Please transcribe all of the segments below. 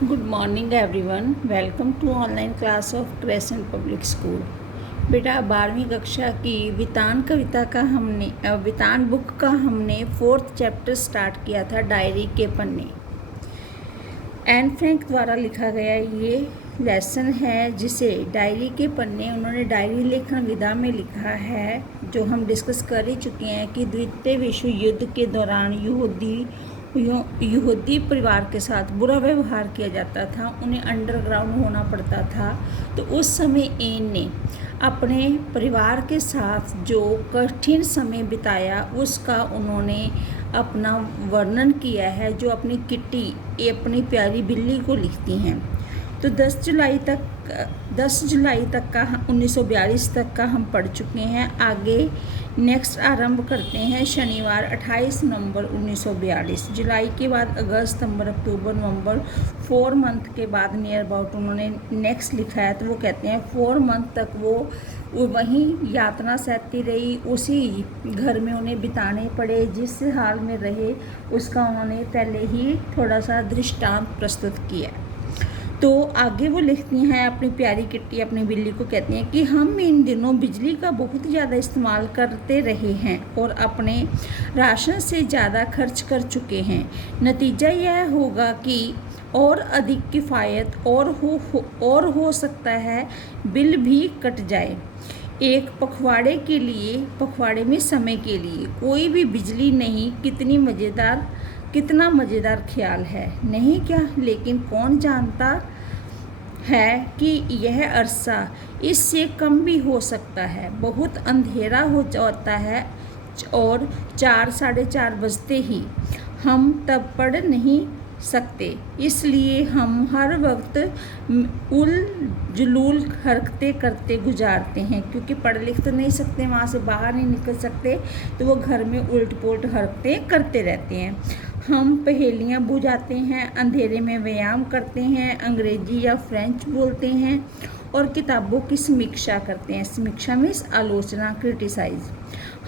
Good morning everyone. Welcome to online class of Crescent public school. बेटा 12वीं कक्षा की वितान बुक का हमने 4th चैप्टर स्टार्ट किया था, डायरी के पन्ने। एन फ्रैंक द्वारा लिखा गया ये लेसन है जिसे डायरी के पन्ने उन्होंने डायरी लेखन विधा में लिखा है, जो हम डिस्कस कर ही चुके हैं कि द्वितीय विश्व युद्ध के दौरान यहूदी परिवार के साथ बुरा व्यवहार किया जाता था, उन्हें अंडरग्राउंड होना पड़ता था। तो उस समय एन ने अपने परिवार के साथ जो कठिन समय बिताया उसका उन्होंने अपना वर्णन किया है, जो अपनी किट्टी अपनी प्यारी बिल्ली को लिखती हैं। तो 10 जुलाई तक का 1942 तक का हम पढ़ चुके हैं। आगे नेक्स्ट आरंभ करते हैं शनिवार 28 नवंबर 1942। जुलाई के बाद अगस्त, सितंबर, अक्टूबर, नवंबर, 4 मंथ के बाद नियर अबाउट उन्होंने नेक्स्ट लिखा है। तो वो कहते हैं 4 मंथ तक वो वहीं यातना सहती रही, उसी घर में उन्हें बिताने पड़े। जिस हाल में रहे उसका उन्होंने पहले ही थोड़ा सा दृष्टांत प्रस्तुत किया। तो आगे वो लिखती हैं अपनी प्यारी किट्टी अपनी बिल्ली को कहती हैं कि हम इन दिनों बिजली का बहुत ज़्यादा इस्तेमाल करते रहे हैं और अपने राशन से ज़्यादा खर्च कर चुके हैं। नतीजा यह होगा कि और अधिक किफ़ायत और हो सकता है बिल भी कट जाए। एक पखवाड़े में समय के लिए कोई भी बिजली नहीं, कितना मज़ेदार ख्याल है, नहीं क्या? लेकिन कौन जानता है कि यह अरसा इससे कम भी हो सकता है। बहुत अंधेरा हो जाता है और 4 साढ़े 4 बजते ही हम तब पढ़ नहीं सकते, इसलिए हम हर वक्त उल जुलूल हरकतें करते गुजारते हैं। क्योंकि पढ़ लिख तो नहीं सकते, वहाँ से बाहर नहीं निकल सकते, तो वो घर में उल्ट पुल्ट हरकतें करते रहते हैं। हम पहेलियाँ बुझाते हैं, अंधेरे में व्यायाम करते हैं, अंग्रेजी या फ्रेंच बोलते हैं और किताबों की समीक्षा करते हैं। समीक्षा मीन्स आलोचना, क्रिटिसाइज।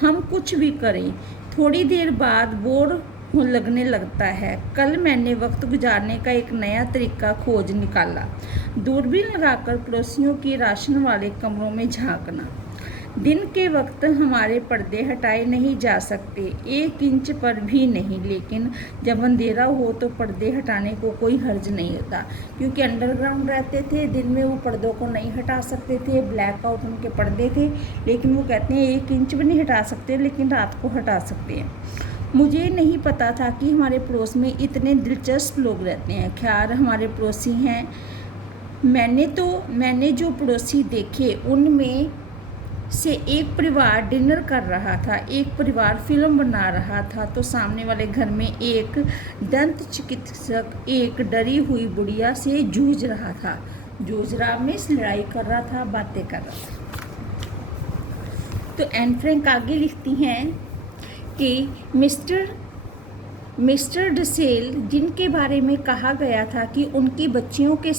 हम कुछ भी करें थोड़ी देर बाद बोर लगने लगता है। कल मैंने वक्त गुजारने का एक नया तरीका खोज निकाला, दूरबीन लगाकर पड़ोसियों की राशन वाले कमरों में झांकना। दिन के वक्त हमारे पर्दे हटाए नहीं जा सकते, 1 इंच पर भी नहीं, लेकिन जब अंधेरा हो तो पर्दे हटाने को कोई हर्ज नहीं होता। क्योंकि अंडरग्राउंड रहते थे, दिन में वो पर्दों को नहीं हटा सकते थे, ब्लैक आउट उनके पर्दे थे, लेकिन वो कहते हैं 1 इंच भी नहीं हटा सकते, लेकिन रात को हटा सकते हैं। मुझे नहीं पता था कि हमारे पड़ोस में इतने दिलचस्प लोग रहते हैं। खैर हमारे पड़ोसी हैं। मैंने जो पड़ोसी देखे उनमें से एक परिवार डिनर कर रहा था, एक परिवार फिल्म बना रहा था, तो सामने वाले घर में एक दंत चिकित्सक एक डरी हुई बुढ़िया से जूझ रहा में लड़ाई कर रहा था, बातें कर रहा था। तो एन फ्रैंक आगे लिखती हैं कि मिस्टर डसेल, जिनके बारे में कहा गया था कि उनकी बच्चों के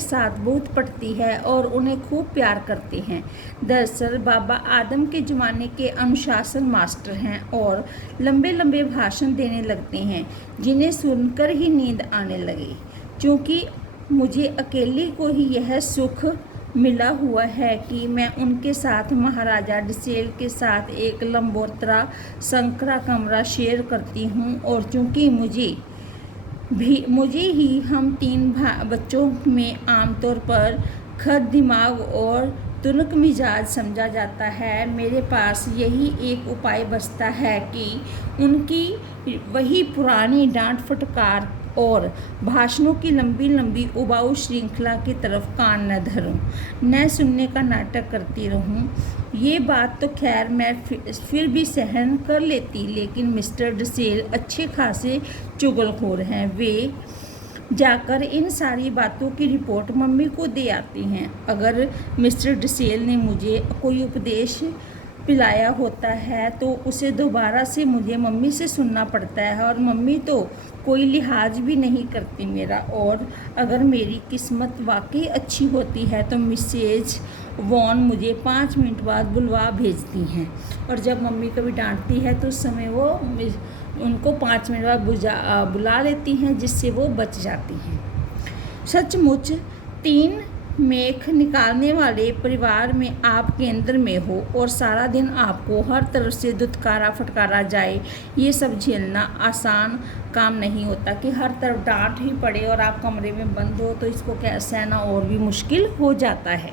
साथ बहुत पढ़ती है और उन्हें खूब प्यार करते हैं, दरअसल बाबा आदम के ज़माने के अनुशासन मास्टर हैं और लंबे लंबे भाषण देने लगते हैं, जिन्हें सुनकर ही नींद आने लगे। क्योंकि मुझे अकेले को ही यह सुख मिला हुआ है कि मैं उनके साथ महाराजा डसेल के साथ एक लंबोतरा संकरा कमरा शेयर करती हूँ, और चूँकि मुझे ही हम 3 बच्चों में आमतौर पर खद दिमाग और तुनक मिजाज समझा जाता है, मेरे पास यही एक उपाय बचता है कि उनकी वही पुरानी डांट फटकार और भाषणों की लंबी लंबी उबाऊ श्रृंखला की तरफ कान न धरूं, न सुनने का नाटक करती रहूं। ये बात तो खैर मैं फिर भी सहन कर लेती, लेकिन मिस्टर डसेल अच्छे खासे चुगलखोर हैं। वे जाकर इन सारी बातों की रिपोर्ट मम्मी को दे आती हैं। अगर मिस्टर डसेल ने मुझे कोई उपदेश पिलाया होता है तो उसे दोबारा से मुझे मम्मी से सुनना पड़ता है, और मम्मी तो कोई लिहाज भी नहीं करती मेरा। और अगर मेरी किस्मत वाकई अच्छी होती है तो मिसेज वॉन मुझे 5 मिनट बाद बुलवा भेजती हैं, और जब मम्मी कभी डांटती है तो उस समय वो उनको 5 मिनट बाद बुला लेती हैं, जिससे वो बच जाती हैं। सचमुच 3 मेख निकालने वाले परिवार में आप केंद्र में हो और सारा दिन आपको हर तरफ से धुतकारा फटकारा जाए, ये सब झेलना आसान काम नहीं होता कि हर तरफ डांट ही पड़े और आप कमरे में बंद हो, तो इसको क्या सहना और भी मुश्किल हो जाता है।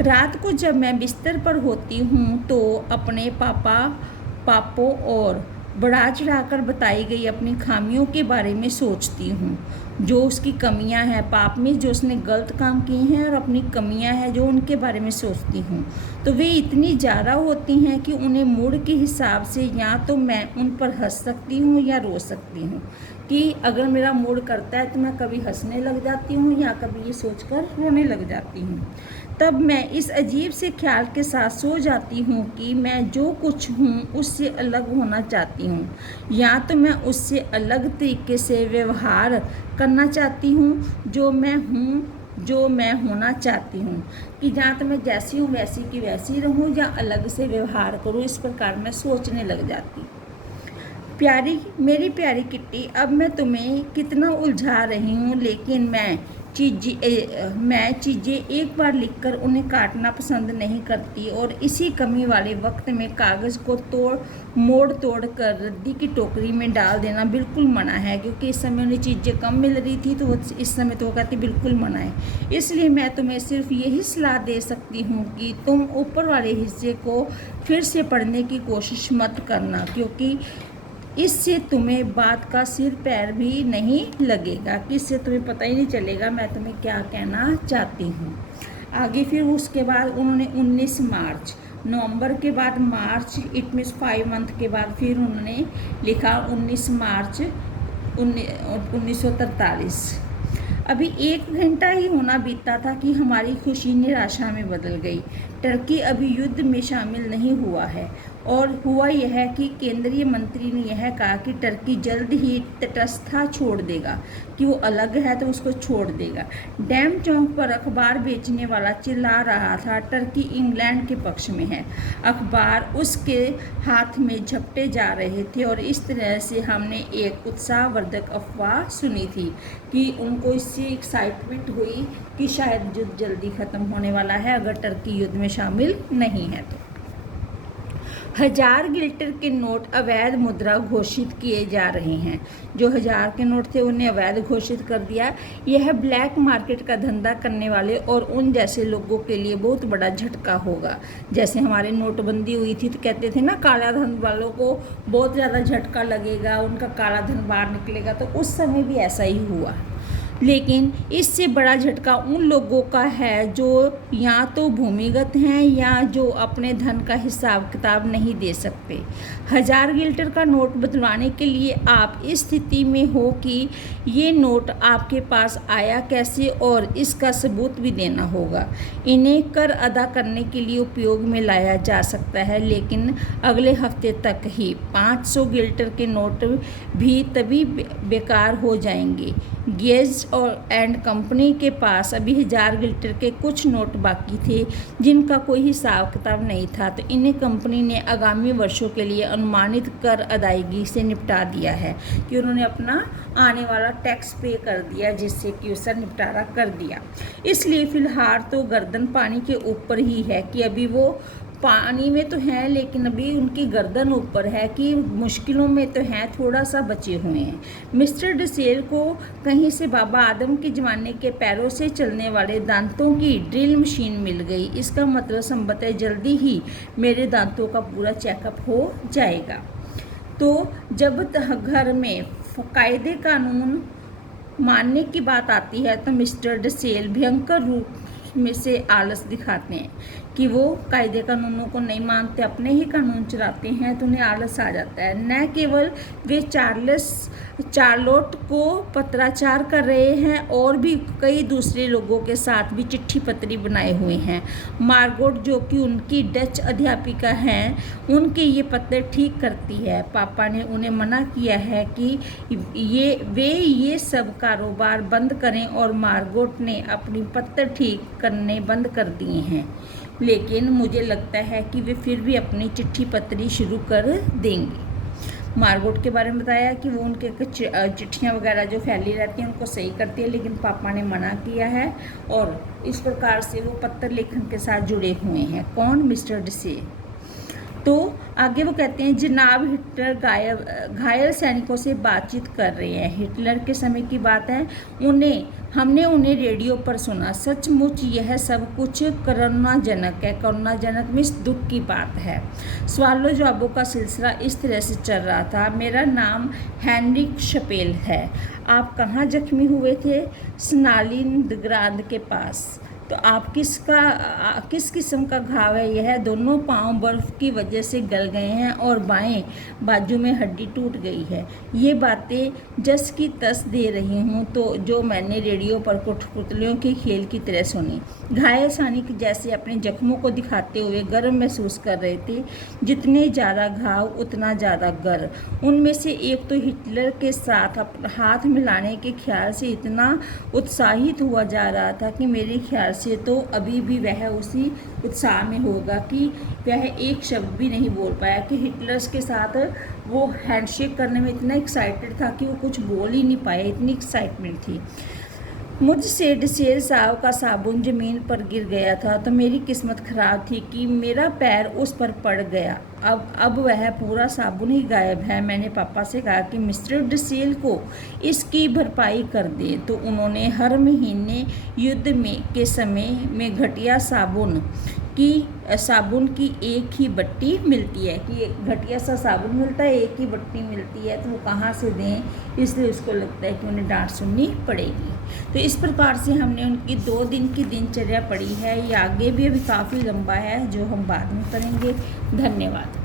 रात को जब मैं बिस्तर पर होती हूँ तो अपने पापों और बढ़ा चढ़ाकर बताई गई अपनी खामियों के बारे में सोचती हूँ, जो उसकी कमियां हैं, पाप में जो उसने गलत काम किए हैं, और अपनी कमियां हैं जो उनके बारे में सोचती हूँ, तो वे इतनी ज़्यादा होती हैं कि उन्हें मूड के हिसाब से या तो मैं उन पर हंस सकती हूँ या रो सकती हूँ। कि अगर मेरा मूड करता है तो मैं कभी हंसने लग जाती हूँ या कभी ये सोचकर रोने लग जाती हूँ। तब मैं इस अजीब से ख्याल के साथ सो जाती हूँ कि मैं जो कुछ हूँ उससे अलग होना चाहती हूँ, या तो मैं उससे अलग तरीके से व्यवहार करना चाहती हूँ जो मैं हूँ, जो मैं होना चाहती हूँ, कि जहाँ तो मैं जैसी हूँ वैसी की वैसी रहूँ या अलग से व्यवहार करूँ। इस प्रकार मैं सोचने लग जाती। मेरी प्यारी किट्टी, अब मैं तुम्हें कितना उलझा रही हूँ, लेकिन मैं चीज़ें एक बार लिखकर उन्हें काटना पसंद नहीं करती, और इसी कमी वाले वक्त में कागज़ को मोड़ तोड़ कर रद्दी की टोकरी में डाल देना बिल्कुल मना है, क्योंकि इस समय उन्हें चीज़ें कम मिल रही थी, तो वो इस समय तो वो कहती बिल्कुल मना है। इसलिए मैं तुम्हें सिर्फ यही सलाह दे सकती हूँ कि तुम ऊपर वाले हिस्से को फिर से पढ़ने की कोशिश मत करना, क्योंकि इससे तुम्हें बात का सिर पैर भी नहीं लगेगा, कि इससे तुम्हें पता ही नहीं चलेगा मैं तुम्हें क्या कहना चाहती हूँ। आगे फिर उसके बाद उन्होंने 19 मार्च, नवंबर के बाद मार्च, इट मीन्स 5 मंथ के बाद फिर उन्होंने लिखा 19 मार्च 1943। अभी 1 घंटा ही होना बीता था कि हमारी खुशी निराशा में बदल गई। टर्की अभी युद्ध में शामिल नहीं हुआ है, और हुआ यह कि केंद्रीय मंत्री ने यह कहा कि टर्की जल्द ही तटस्थता छोड़ देगा, कि वो अलग है तो उसको छोड़ देगा। डैम चौक पर अखबार बेचने वाला चिल्ला रहा था, टर्की इंग्लैंड के पक्ष में है। अखबार उसके हाथ में झपटे जा रहे थे, और इस तरह से हमने एक उत्साहवर्धक अफवाह सुनी थी कि उनको इससे एक्साइटमेंट हुई कि शायद युद्ध जल्दी ख़त्म होने वाला है, अगर टर्की युद्ध में शामिल नहीं है तो। 1000 गिल्टर के नोट अवैध मुद्रा घोषित किए जा रहे हैं। जो 1000 के नोट थे उन्हें अवैध घोषित कर दिया। यह ब्लैक मार्केट का धंधा करने वाले और उन जैसे लोगों के लिए बहुत बड़ा झटका होगा। जैसे हमारे नोटबंदी हुई थी तो कहते थे ना, काला धन वालों को बहुत ज़्यादा झटका लगेगा, उनका काला धन बाहर निकलेगा, तो उस समय भी ऐसा ही हुआ। लेकिन इससे बड़ा झटका उन लोगों का है जो या तो भूमिगत हैं या जो अपने धन का हिसाब किताब नहीं दे सकते। 1000 गिल्टर का नोट बदलवाने के लिए आप इस स्थिति में हो कि ये नोट आपके पास आया कैसे, और इसका सबूत भी देना होगा। इन्हें कर अदा करने के लिए उपयोग में लाया जा सकता है, लेकिन अगले हफ्ते तक ही 500 गिल्टर के नोट भी तभी बेकार हो जाएंगे। गेज एंड कंपनी के पास अभी 1000 गिल्टर के कुछ नोट बाकी थे जिनका कोई हिसाब किताब नहीं था, तो इन्हें कंपनी ने आगामी वर्षों के लिए अनुमानित कर अदायगी से निपटा दिया है, कि उन्होंने अपना आने वाला टैक्स पे कर दिया, जिससे कि उसका निपटारा कर दिया। इसलिए फ़िलहाल तो गर्दन पानी के ऊपर ही है, कि अभी वो पानी में तो हैं लेकिन अभी उनकी गर्दन ऊपर है, कि मुश्किलों में तो हैं, थोड़ा सा बचे हुए हैं। मिस्टर डसेल को कहीं से बाबा आदम के ज़माने के पैरों से चलने वाले दांतों की ड्रिल मशीन मिल गई। इसका मतलब संभवतः जल्दी ही मेरे दांतों का पूरा चेकअप हो जाएगा। तो जब घर में कायदे कानून मानने की बात आती है तो मिस्टर डसेल भयंकर रूप में से आलस दिखाते हैं, कि वो कायदे कानूनों को नहीं मानते, अपने ही कानून चलाते हैं, तो उन्हें आलस आ जाता है। न केवल वे चार्लोट को पत्राचार कर रहे हैं, और भी कई दूसरे लोगों के साथ भी चिट्ठी पत्री बनाए हुए हैं। मार्गोट, जो कि उनकी डच अध्यापिका हैं, उनके ये पत्र ठीक करती है। पापा ने उन्हें मना किया है कि वे ये सब कारोबार बंद करें, और मार्गोट ने अपनी पत्र ठीक करने बंद कर दिए हैं, लेकिन मुझे लगता है कि वे फिर भी अपनी चिट्ठी पत्री शुरू कर देंगे। मार्गोट के बारे में बताया कि वो उनके चिट्ठियाँ वगैरह जो फैली रहती हैं उनको सही करती है, लेकिन पापा ने मना किया है और इस प्रकार से वो पत्र लेखन के साथ जुड़े हुए हैं। कौन? मिस्टर डिसेल। तो आगे वो कहते हैं जनाब हिटलर घायल सैनिकों से बातचीत कर रहे हैं। हिटलर के समय की बात है। हमने उन्हें रेडियो पर सुना। सचमुच यह सब कुछ करुणाजनक है। करुणाजनक मीन्स दुख की बात है। सवालों जवाबों का सिलसिला इस तरह से चल रहा था। मेरा नाम हेनरिक शपेल है। आप कहाँ जख्मी हुए थे? स्टालिनग्राद के पास। तो आप किस किस्म का घाव है? यह दोनों पांव बर्फ़ की वजह से गल गए हैं और बाएं बाजू में हड्डी टूट गई है। ये बातें जस की तस दे रही हूँ तो जो मैंने रेडियो पर कठपुतलियों के खेल की तरह सुनी। घायल सैनिक जैसे अपने जख्मों को दिखाते हुए गर्व महसूस कर रहे थे। जितने ज़्यादा घाव उतना ज़्यादा गर्व। उनमें से एक तो हिटलर के साथ हाथ मिलाने के ख्याल से इतना उत्साहित हुआ जा रहा था कि मेरे ख्याल से तो अभी भी वह उसी उत्साह में होगा कि वह एक शब्द भी नहीं बोल पाया कि हिटलर के साथ वो हैंडशेक करने में इतना एक्साइटेड था कि वो कुछ बोल ही नहीं पाया, इतनी एक्साइटमेंट थी। मुझसे डिसेल साहब का साबुन ज़मीन पर गिर गया था तो मेरी किस्मत ख़राब थी कि मेरा पैर उस पर पड़ गया। अब वह पूरा साबुन ही गायब है। मैंने पापा से कहा कि मिस्टर डिसेल को इसकी भरपाई कर दें, तो उन्होंने हर महीने युद्ध के समय में घटिया साबुन की एक ही बट्टी मिलती है कि घटिया सा साबुन मिलता है, एक ही बट्टी मिलती है, तो वो कहाँ से दें, इसलिए उसको लगता है कि उन्हें डांट सुननी पड़ेगी। तो इस प्रकार से हमने उनकी 2 दिन की दिनचर्या पढ़ी है। ये आगे भी अभी काफ़ी लंबा है जो हम बाद में करेंगे। धन्यवाद।